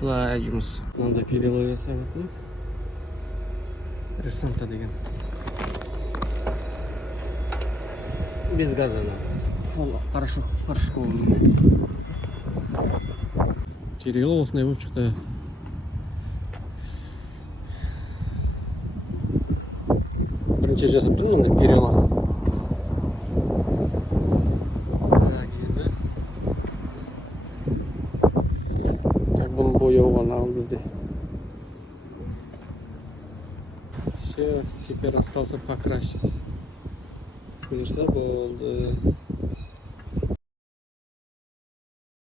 Талай жұмыс. Мынандай перело жасап Ресанта деген. Без газа она. Хорошо колынды. Перело осындай болып шықты. Бірінші жасап тұрмын мындай перело. Бояуған ал бізде. Все, теперь остался покрасить. Бұйырса болды.